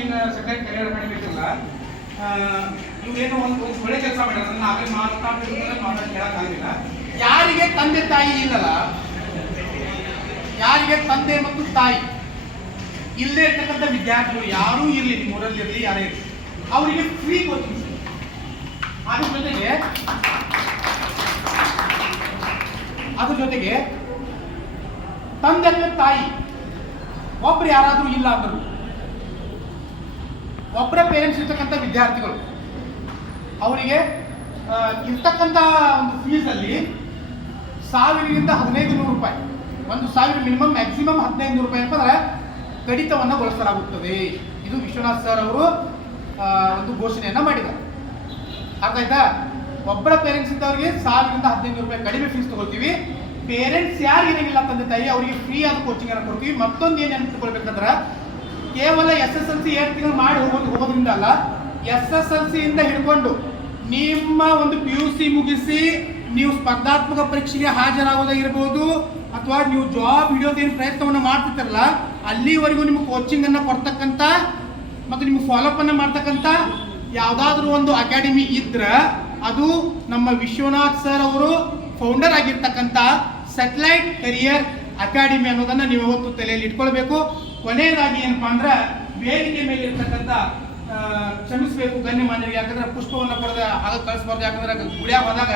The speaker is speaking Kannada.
ಏನು ಸರ್ಕಾರಿ ಕರಿಯರ್ ಅಕಾಡೆಮಿ ಇರಲ್ಲ, ಇವೇನು ಒಂದು ಒಳ್ಳೆ ಕೆಲಸ ಮಾಡ್ಯಾರ. ಅದನ್ನ ಆಗಲೇ ಕೇಳಕ್ಕಾಗಿಲ್ಲ. ಯಾರಿಗೆ ತಂದೆ ತಾಯಿ ಇಲ್ಲಲ್ಲ, ಯಾರಿಗೆ ತಂದೆ ಮತ್ತು ತಾಯಿ ಇಲ್ಲದೆ ಇರ್ತಕ್ಕಂಥ ವಿದ್ಯಾರ್ಥಿಗಳು ಯಾರೂ ಇರಲಿ, ನಿಮ್ಮ ಊರಲ್ಲಿ ಇರಲಿ, ಯಾರೇ ಇರಲಿ, ಅವರಿಗೆ ಫ್ರೀ ಕೋಚಿಂಗ್. ಅದ್ರ ಜೊತೆಗೆ ತಂದೆ ಅಥವಾ ತಾಯಿ ಒಬ್ರು ಯಾರಾದರೂ ಇಲ್ಲ ಅಂದರು, ಒಬ್ಬರ ಪೇರೆಂಟ್ಸ್ ಇರ್ತಕ್ಕಂಥ ವಿದ್ಯಾರ್ಥಿಗಳು ಅವರಿಗೆ ಇರ್ತಕ್ಕಂಥ ಒಂದು ಫೀಸಲ್ಲಿ 1000 ರಿಂದ 1500 ರೂಪಾಯಿ, 1000 ಮಿನಿಮಮ್, ಮ್ಯಾಕ್ಸಿಮಮ್ 1500 ರೂಪಾಯಿ ಅಂತಂದ್ರೆ ಕಡಿತವನ್ನು ಗೊಳಿಸಲಾಗುತ್ತದೆ. ಇದು ವಿಶ್ವನಾಥ್ ಸರ್ ಅವರು ಒಂದು ಘೋಷಣೆಯನ್ನು ಮಾಡಿದ್ದಾರೆ. ಅರ್ಥ ಆಯ್ತಾ? ಒಬ್ಬರ ಪೇರೆಂಟ್ಸ್ ಇದ್ದವರಿಗೆ 1000 ರಿಂದ 1500 ರೂಪಾಯಿ ಕಡಿಮೆ ಫೀಸ್ ತಗೋತೀವಿ. ಪೇರೆಂಟ್ಸ್ ಯಾರು ಏನಿಲ್ಲ ತಂದೆ ತಾಯಿ ಅವರಿಗೆ ಫ್ರೀ ಆದ ಕೋಚಿಂಗ್ ಅನ್ನು ಕೊಡ್ತೀವಿ. ಮತ್ತೊಂದು ಏನು ನೆನಪಿಟ್ಕೊಳ್ಬೇಕಂದ್ರೆ, ಕೇವಲ SSLC 7 ತಿಂಗಳು ಮಾಡಿ ಹೋಗೋದ್ರಿಂದ ಅಲ್ಲ, SSLC ಇಂದ ಹಿಡ್ಕೊಂಡು ನಿಮ್ಮ ಒಂದು PUC ಮುಗಿಸಿ ನೀವು ಸ್ಪರ್ಧಾತ್ಮಕ ಪರೀಕ್ಷೆಗೆ ಹಾಜರಾಗೋದಾಗಿರ್ಬೋದು, ಅಥವಾ ನೀವು ಜಾಬ್ ಹಿಡಿಯೋದೇನು ಪ್ರಯತ್ನವನ್ನು ಮಾಡ್ತಿರ್ತಾರಲ್ಲ, ಅಲ್ಲಿವರೆಗೂ ನಿಮ್ಗೆ ಕೋಚಿಂಗ್ ಅನ್ನು ಕೊಡ್ತಕ್ಕಂಥ ಮತ್ತು ನಿಮ್ಗೆ ಫಾಲೋಅಪ್ ಅನ್ನು ಮಾಡ್ತಕ್ಕಂಥ ಯಾವುದಾದ್ರೂ ಒಂದು ಅಕಾಡೆಮಿ ಇದ್ರೆ ಅದು ನಮ್ಮ ವಿಶ್ವನಾಥ್ ಸರ್ ಅವರು ಫೌಂಡರ್ ಆಗಿರ್ತಕ್ಕಂಥ ಸ್ಯಾಟಲೈಟ್ ಕರಿಯರ್ ಅಕಾಡೆಮಿ ಅನ್ನೋದನ್ನು ನೀವು ಯಾವತ್ತು ತಲೆಯಲ್ಲಿ ಇಟ್ಕೊಳ್ಬೇಕು. ಕೊನೆಯದಾಗಿ ಏನಪ್ಪಾ ಅಂದ್ರೆ, ವೇದಿಕೆ ಮೇಲೆ ಇರ್ತಕ್ಕಂಥ ಕ್ಷಮಿಸಬೇಕು ಗಣ್ಯಮಾನ್ಯರಿಗೆ, ಯಾಕಂದ್ರೆ ಪುಷ್ಪವನ್ನು ಕೊಡದೆ ಆಗ ಕಳಿಸ್ಬಾರ್ದು. ಯಾಕಂದ್ರೆ ಗುಡಿಯಾಗ ಹೋದಾಗ